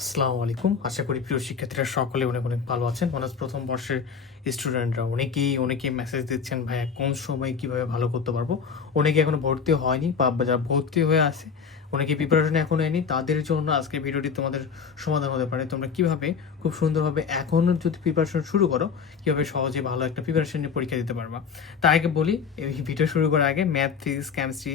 আসসালামু আলাইকুম। আশা করি প্রিয় শিক্ষার্থীরা সকলে অনেক অনেক ভালো আছেন। অনার্স প্রথম বর্ষের স্টুডেন্টরা অনেকেই অনেকেই মেসেজ দিচ্ছেন, ভাইয়া, কোন সময় কীভাবে ভালো করতে পারব? অনেকে এখনও ভর্তি হয়নি, বা যারা ভর্তি হয়ে আছে, অনেকে প্রিপারেশন এখন নেয়নি, তাদের জন্য আজকে ভিডিওটি তোমাদের সমাধান হতে পারে। তোমরা কীভাবে, খুব সুন্দরভাবে এখন যদি প্রিপারেশন শুরু করো, কীভাবে সহজে ভালো একটা প্রিপারেশন নিয়ে পরীক্ষা দিতে পারবা? তার আগে বলি, এই ভিডিও শুরু করার আগে math physics chemistry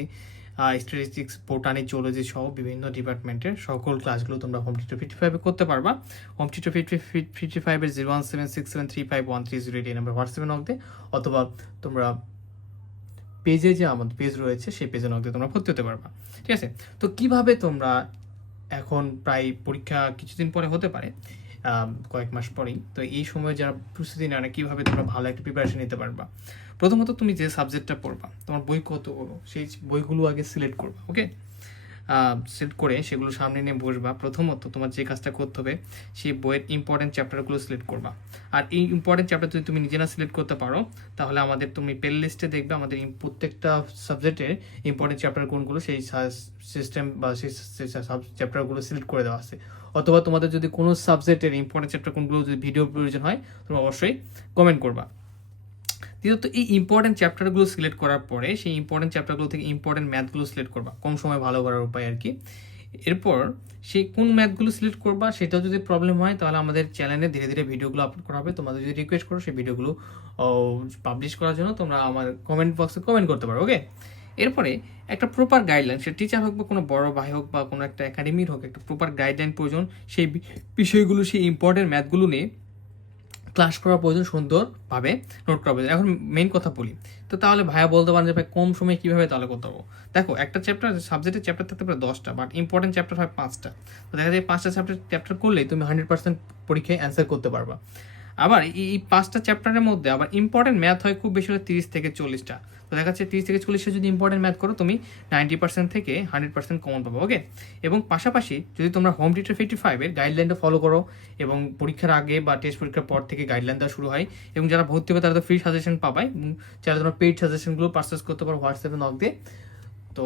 statistics botany zoology সহ বিভিন্ন ডিপার্টমেন্টের সকল ক্লাসগুলো তোমরা হোম টিচার ফিফটি ফাইভে করতে পারবা। হোম টিচার ফিফটি ফিফটি ফাইভের zero one seven six seven three five one three zero eight এই নাম্বার হোয়াটসঅ্যাপে নক দে, অথবা তোমরা পেজে যে আমাদের পেজ রয়েছে, সেই পেজে নক দিয়ে তোমরা ভর্তি হতে পারবা। ঠিক আছে? তো কীভাবে তোমরা এখন প্রায় পরীক্ষা কিছুদিন পরে হতে পারে কয়েক মাস পরেই। তো এই সময় যারা প্রস্তুতি নেয় না কীভাবে তোমরা ভালো একটা প্রিপারেশন নিতে পারবা। প্রথমত তুমি যে সাবজেক্টটা পড়বা, তোমার বই কত বড় সেই বইগুলো আগে সিলেক্ট করবা ওকে সিলেক্ট করে সেগুলো সামনে নিয়ে বসবা। প্রথমত তোমার যে কাজটা করতে হবে, সেই বইয়ের ইম্পর্টেন্ট চ্যাপ্টারগুলো সিলেক্ট করবা। আর এই ইম্পর্টেন্ট চ্যাপ্টার যদি তুমি নিজে না সিলেক্ট করতে পারো, তাহলে আমাদের তুমি প্লে লিস্টে দেখবে আমাদের প্রত্যেকটা সাবজেক্টের ইম্পর্টেন্ট চ্যাপ্টার কোনগুলো, সেই সিস্টেম বা সেই চ্যাপ্টারগুলো সিলেক্ট করে দেওয়া আছে। অথবা তোমাদের যদি কোনো সাবজেক্টের ইম্পর্টেন্ট চ্যাপ্টার কোনগুলো যদি ভিডিও প্রয়োজন হয়, তোমরা অবশ্যই কমেন্ট করবা। দ্বিতীয়ত এই ইম্পর্টেন্ট চ্যাপ্টারগুলো সিলেক্ট করার পরে সেই ইম্পর্টেন্ট চ্যাপ্টারগুলো থেকে ইম্পর্টেন্ট ম্যাথগুলো সিলেক্ট করবা। কম সময় ভালো করার উপায় আর কি। এরপর সেই কোন ম্যাথগুলো সিলেক্ট করবা সেটাও যদি প্রবলেম হয় তাহলে আমাদের চ্যানেলে ধীরে ধীরে ভিডিওগুলো আপলোড করা হবে। তোমাদের যদি রিকোয়েস্ট করো সেই ভিডিওগুলো পাবলিশ করার জন্য তোমরা আমার কমেন্ট বক্সে কমেন্ট করতে পারো ওকে এরপরে একটা প্রপার গাইডলাইন সে টিচার হোক বা কোনো বড় ভাই হোক বা কোনো একটা একাডেমির হোক, একটা প্রপার গাইডলাইন প্রয়োজন। সেই বিষয়গুলো, সেই ইম্পর্টেন্ট ম্যাথগুলো নিয়ে ক্লাস করা প্রয়োজন সুন্দর পাবে নোট করা প্রয়োজন। এখন মেইন কথা বলি। তো তাহলে ভাইয়া বলতে পারেন যে ভাই কম সময়ে কীভাবে তাহলে করতে পারব? দেখো, একটা চ্যাপ্টার সাবজেক্টের চ্যাপ্টার থাকতে পারে দশটা বাট ইম্পর্টেন্ট চ্যাপ্টার হয় পাঁচটা। তো দেখা যায় পাঁচটা চ্যাপ্টার চ্যাপ্টার করলেই তুমি হান্ড্রেড পার্সেন্ট পরীক্ষায় অ্যান্সার করতে পারবা। আবার এই পাঁচটা চ্যাপ্টারের মধ্যে আবার ইম্পর্টেন্ট ম্যাথ হয় খুব বেশি হলে তিরিশ থেকে চল্লিশটা। তো দেখা যাচ্ছে তিরিশ থেকে চল্লিশটা যদি ইম্পর্টেন্ট ম্যাথ করো, তুমি নাইনটি পার্সেন্ট থেকে হান্ড্রেড পার্সেন্ট কমন পাবো ওকে এবং পাশাপাশি যদি তোমরা হোম টিচার ফিফটি ফাইভের গাইডলাইনটা ফলো করো, এবং পরীক্ষার আগে বা টেস্ট পরীক্ষার পর থেকে গাইডলাইন দেওয়া শুরু হয়, এবং যারা ভর্তি হবে তারা তো ফ্রি সাজেশন পাবাই যারা তোমরা পেইড সাজেশনগুলো পারচেস করতে পারো হোয়াটসঅ্যাপে নক দিয়ে, তো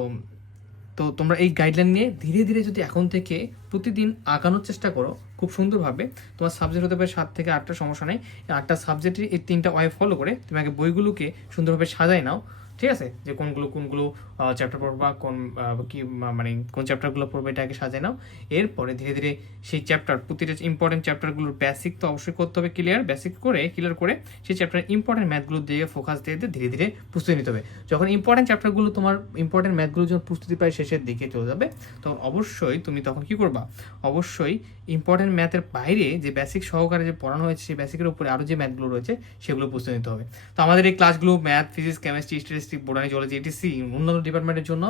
তো তোমরা এই গাইডলাইন নিয়ে ধীরে ধীরে যদি এখন থেকে প্রতিদিন আঁকানোর চেষ্টা করো, খুব সুন্দরভাবে, তোমার সাবজেক্ট হতে পারে সাত থেকে আটটা সমস্যা নেই। আটটা সাবজেক্টের এই তিনটা ওয়ে ফলো করে তুমি আগে বইগুলোকে সুন্দরভাবে সাজাই নাও। ঠিক আছে? যে কোনগুলো কোনগুলো চ্যাপ্টার পড়বা, কোন কি মানে কোন চ্যাপ্টারগুলো পড়বে এটা আগে সাজাই নাও। এরপরে ধীরে ধীরে সেই চ্যাপ্টার প্রতিটা ইম্পর্টেন্ট চ্যাপ্টারগুলোর বেসিক তো অবশ্যই করতে হবে ক্লিয়ার বেসিক করে ক্লিয়ার করে সেই চ্যাপ্টার ইম্পর্টেন্ট ম্যাথগুলো দিয়ে ফোকাস দিয়ে দিয়ে ধীরে ধীরে প্রস্তুতি নিতে হবে। যখন ইম্পর্টেন্ট চ্যাপ্টারগুলো তোমার ইম্পর্টেন্ট ম্যাথগুলো যখন প্রস্তুতি প্রায় শেষের দিকে চলে যাবে, তখন অবশ্যই তুমি তখন কি করবা? অবশ্যই ইম্পর্টেন্ট ম্যাথের বাইরে যে বেসিক সহকারে যে পড়ানো হয়েছে, সেই বেসিকের উপরে আরও যে ম্যাথগুলো রয়েছে, সেগুলো প্রস্তুতি নিতে হবে। তো আমাদের এই ক্লাসগুলো math physics chemistry statistic botany zoology etc উন্নত ডিপার্টমেন্টের জন্য।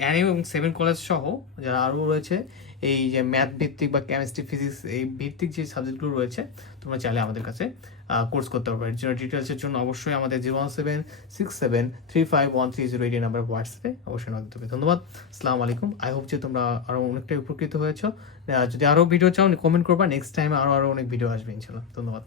অ্যানি এবং সেভেন কলেজ সহ যারা আরও রয়েছে, এই যে ম্যাথ ভিত্তিক বা কেমিস্ট্রি ফিজিক্স এই ভিত্তিক যে সাবজেক্টগুলো রয়েছে, তোমরা চাইলে আমাদের কাছে কোর্স করতে পারবে। এর জন্য ডিটেলসের জন্য অবশ্যই আমাদের zero one seven six seven three five one three zero eight number হোয়াটসঅ্যাপে অবশ্যই দিতে হবে ধন্যবাদ। আসসালামু আলাইকুম। আই হোপ যে তোমরা আরও অনেকটাই উপকৃত হয়েছো। যদি আরও ভিডিও চাও কমেন্ট করবা। নেক্সট টাইমে আরও আরও অনেক ভিডিও আসবে ইনশাল্লাহ ধন্যবাদ।